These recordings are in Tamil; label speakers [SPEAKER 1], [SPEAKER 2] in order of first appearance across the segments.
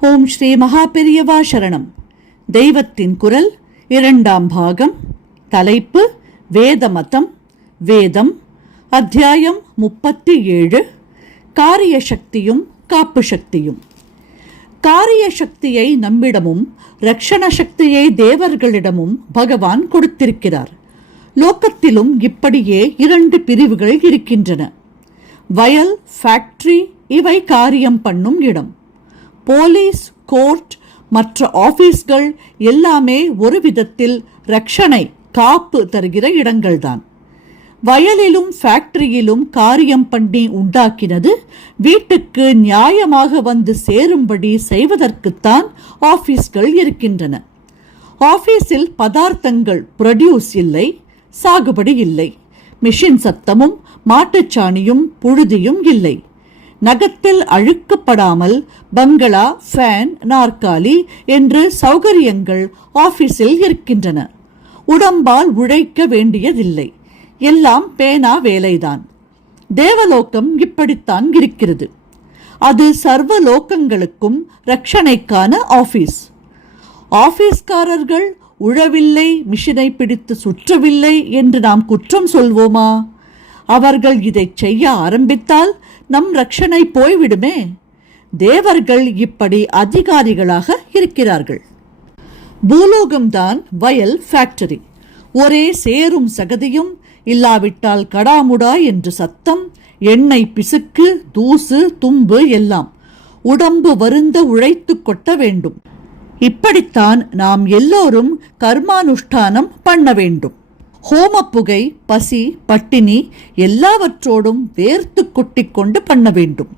[SPEAKER 1] ஓம் ஸ்ரீ மகாபெரியவா சரணம். தெய்வத்தின் குரல் இரண்டாம் பாகம் தலைப்பு வேத மதம் வேதம் அத்தியாயம் முப்பத்தி ஏழு காரிய சக்தியும் காப்பு சக்தியும் காரிய சக்தியை நம்மிடமும் ரக்ஷண சக்தியை தேவர்களிடமும் பகவான் கொடுத்திருக்கிறார். லோக்கத்திலும் இப்படியே இரண்டு பிரிவுகள் இருக்கின்றன. வயல் ஃபேக்டரி இவை காரியம் பண்ணும் இடம். போலீஸ் கோர்ட் மற்ற ஆபீஸ்கள் எல்லாமே ஒரு விதத்தில் ரக்ஷனை காப்பு தருகிற இடங்கள்தான். வயலிலும் ஃபேக்டரியிலும் காரியம் பண்ணி உண்டாக்கினது வீட்டுக்கு நியாயமாக வந்து சேரும்படி செய்வதற்குத்தான் ஆபீஸ்கள் இருக்கின்றன. ஆபீஸில் பதார்த்தங்கள் ப்ரொடியூஸ் இல்லை சாகுபடி இல்லை. மிஷின் சத்தமும் மாட்டுச்சாணியும் புழுதியும் இல்லை. நகத்தில் அழுக்கப்படாமல் பங்களா ஃபேன் நாற்காலி என்று சௌகரியங்கள் ஆபீஸில் இருக்கின்றன. உடம்பால் உழைக்க வேண்டியதில்லை. எல்லாம் பேனா வேலைதான். தேவலோகம் இப்படித்தான் இருக்கிறது. அது சர்வ லோக்கங்களுக்கும் ரட்சணைக்கான ஆபீஸ். ஆபீஸ்காரர்கள் உழவில்லை மிஷினை பிடித்து சுற்றவில்லை என்று நாம் குற்றம் சொல்வோமா? அவர்கள் இதை செய்ய ஆரம்பித்தால் நம் ரட்சணை போய்விடுமே. தேவர்கள் இப்படி அதிகாரிகளாக இருக்கிறார்கள். பூலோகம்தான் வயல் ஃபேக்டரி ஒரே சேரும் சகதியும் இல்லாவிட்டால் கடாமுடா என்று சத்தம் எண்ணெய் பிசுக்கு தூசு தும்பு எல்லாம் உடம்பு வருந்த உழைத்து கொட்ட வேண்டும். இப்படித்தான் நாம் எல்லோரும் கர்மானுஷ்டானம் பண்ண வேண்டும். ஹோமப்புகை பசி பட்டினி எல்லாவற்றோடும் வேர்த்து கொட்டிக் கொண்டு பண்ண வேண்டும்.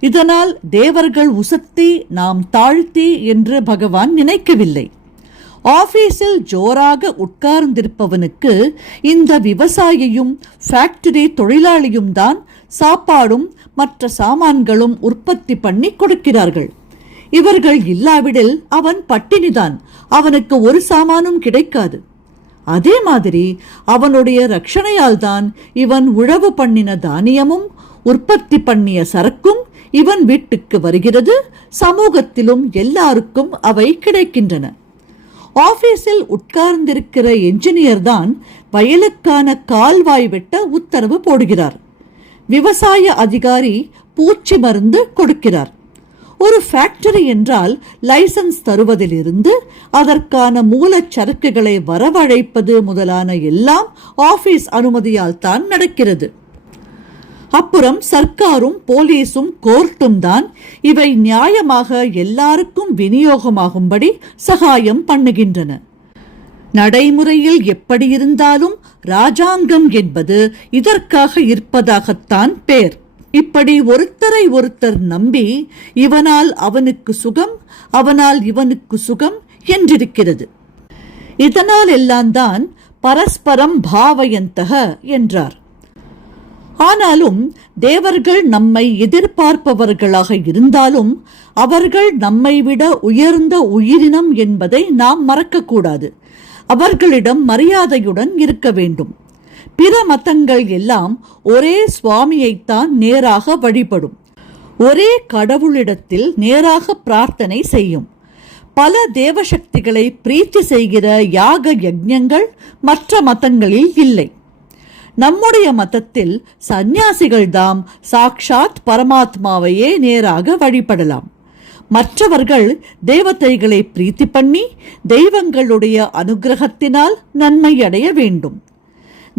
[SPEAKER 1] இதனால் தேவர்கள் உசத்தி நாம் தாழ்த்தி என்று பகவான் நினைக்கவில்லை. ஆபீஸில் ஜோராக உட்கார்ந்திருப்பவனுக்கு இந்த விவசாயியும் ஃபேக்டரி தொழிலாளியும் தான் சாப்பாடும் மற்ற சாமான்களும் உற்பத்தி பண்ணி கொடுக்கிறார்கள். இவர்கள் இல்லாவிடில் அவன் பட்டினிதான். அவனுக்கு ஒரு சாமானும் கிடைக்காது. அதே மாதிரி அவனுடைய ரட்சணையால் தான் இவன் உழவு பண்ணின தானியமும் உற்பத்தி பண்ணிய சரக்கும் இவன் வீட்டுக்கு வருகிறது சமூகத்திலும் எல்லாருக்கும் அவை கிடைக்கின்றன. ஆபீஸில் உட்கார்ந்திருக்கிற என்ஜினியர் தான் வயலுக்கான கால்வாய் வெட்ட உத்தரவு போடுகிறார். விவசாய அதிகாரி பூச்சி மருந்து கொடுக்கிறார். ஒரு ஃபேக்டரி என்றால் லைசன்ஸ் தருவதிலிருந்து அதற்கான மூலச்சரக்குகளை வரவழைப்பது முதலான எல்லாம் ஆபீஸ் அனுமதியால் தான் நடக்கிறது. அப்புறம் சர்க்காரும் போலீஸும் கோர்ட்டும் தான் இவை நியாயமாக எல்லாருக்கும் விநியோகமாகும்படி சகாயம் பண்ணுகின்றன. நடைமுறையில் எப்படி இருந்தாலும் ராஜாங்கம் என்பது இதற்காக இருப்பதாகத்தான் பேர். இப்படி ஒருத்தரை ஒருத்தர் நம்பி இவனால் அவனுக்கு சுகம் அவனால் இவனுக்கு சுகம் என்றிருக்கிறது. இதனால் எல்லாம் தான் பரஸ்பரம் பாவயந்தக என்றார். ஆனாலும் தேவர்கள் நம்மை எதிர்பார்ப்பவர்களாக இருந்தாலும் அவர்கள் நம்மை விட உயர்ந்த உயிரினம் என்பதை நாம் மறக்கக்கூடாது. அவர்களிடம் மரியாதையுடன் இருக்க வேண்டும். பிற மதங்கள் எல்லாம் ஒரே சுவாமியைத்தான் நேராக வழிபடும். ஒரே கடவுளிடத்தில் நேராக பிரார்த்தனை செய்யும். பல தேவசக்திகளை பிரீத்தி செய்கிற யாக யஜ்யங்கள் மற்ற மதங்களில் இல்லை. நம்முடைய மதத்தில் சந்நியாசிகள்தாம் சாக்ஷாத் பரமாத்மாவையே நேராக வழிபடலாம். மற்றவர்கள் தேவதைகளை பிரீத்தி பண்ணி தெய்வங்களுடைய அனுகிரகத்தினால் நன்மை அடைய வேண்டும்.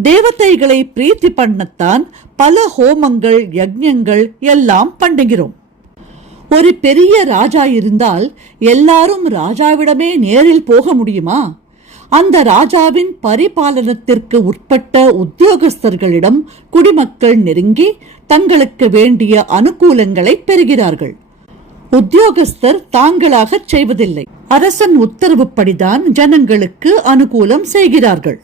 [SPEAKER 1] தேவதைகளை பிரீத்தி பண்ணத்தான் பல ஹோமங்கள் யஜ்யங்கள் எல்லாம் பண்ணுகிறோம் ஒரு பெரிய ராஜா இருந்தால் எல்லாரும் ராஜாவிடமே நேரில் போக முடியுமா? அந்த ராஜாவின் பரிபாலனத்திற்கு உட்பட்ட உத்தியோகஸ்தர்களிடம் குடிமக்கள் நெருங்கி தங்களுக்கு வேண்டிய அனுகூலங்களை பெறுகிறார்கள். உத்தியோகஸ்தர் தாங்களாகச் செய்வதில்லை. அரசன் உத்தரவுப்படிதான் ஜனங்களுக்கு அனுகூலம் செய்கிறார்கள்.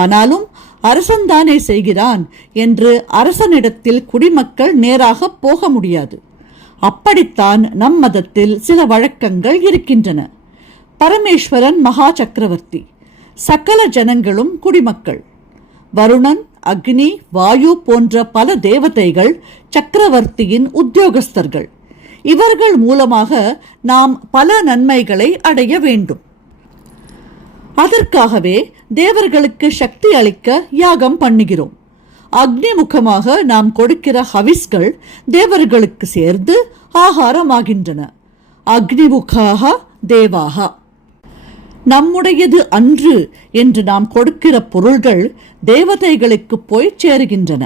[SPEAKER 1] ஆனாலும் அரசன்தானே செய்கிறான் என்று அரசனிடத்தில் குடிமக்கள் நேராக போக முடியாது. அப்படித்தான் நம் மதத்தில் சில வழக்கங்கள் இருக்கின்றன. பரமேஸ்வரன் மகா சக்கரவர்த்தி சகல ஜனங்களும் குடிமக்கள். வருணன் அக்னி வாயு போன்ற பல தேவதைகள் சக்கரவர்த்தியின் உத்தியோகஸ்தர்கள். இவர்கள் மூலமாக நாம் பல நன்மைகளை அடைய வேண்டும். அதற்காகவே தேவர்களுக்கு சக்தி அளிக்க யாகம் பண்ணுகிறோம். அக்னி முகமாக நாம் கொடுக்கிற ஹவிஸ்கள் தேவர்களுக்கு சேர்ந்து ஆகாரமாகின்றன. அக்னிமுகாக தேவாகா. நம்முடையது அன்று என்று நாம் கொடுக்கிற பொருள்கள் தேவதைகளுக்கு போய் சேருகின்றன.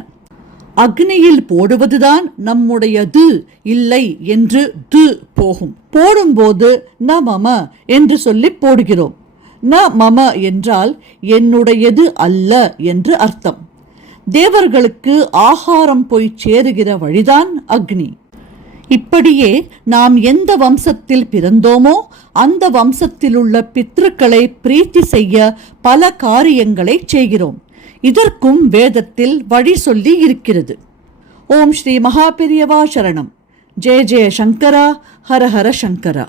[SPEAKER 1] அக்னியில் போடுவதுதான் நம்முடையது இல்லை என்று து போகும். போடும்போது நமம என்று சொல்லி போடுகிறோம். ந மம என்றால் என்னுடையது அல்ல என்று அர்த்தம். தேவர்களுக்கு ஆகாரம் போய் சேருகிற வழிதான் அக்னி. இப்படியே நாம் எந்த வம்சத்தில் பிறந்தோமோ அந்த வம்சத்திலுள்ள பித்ருக்களை பிரீத்தி செய்ய பல காரியங்களை செய்கிறோம். இதற்கும் வேதத்தில் வழி சொல்லி இருக்கிறது. ஓம் ஸ்ரீ மகாபெரியவா சரணம். ஜெய ஜெய சங்கரா ஹர ஹர சங்கரா.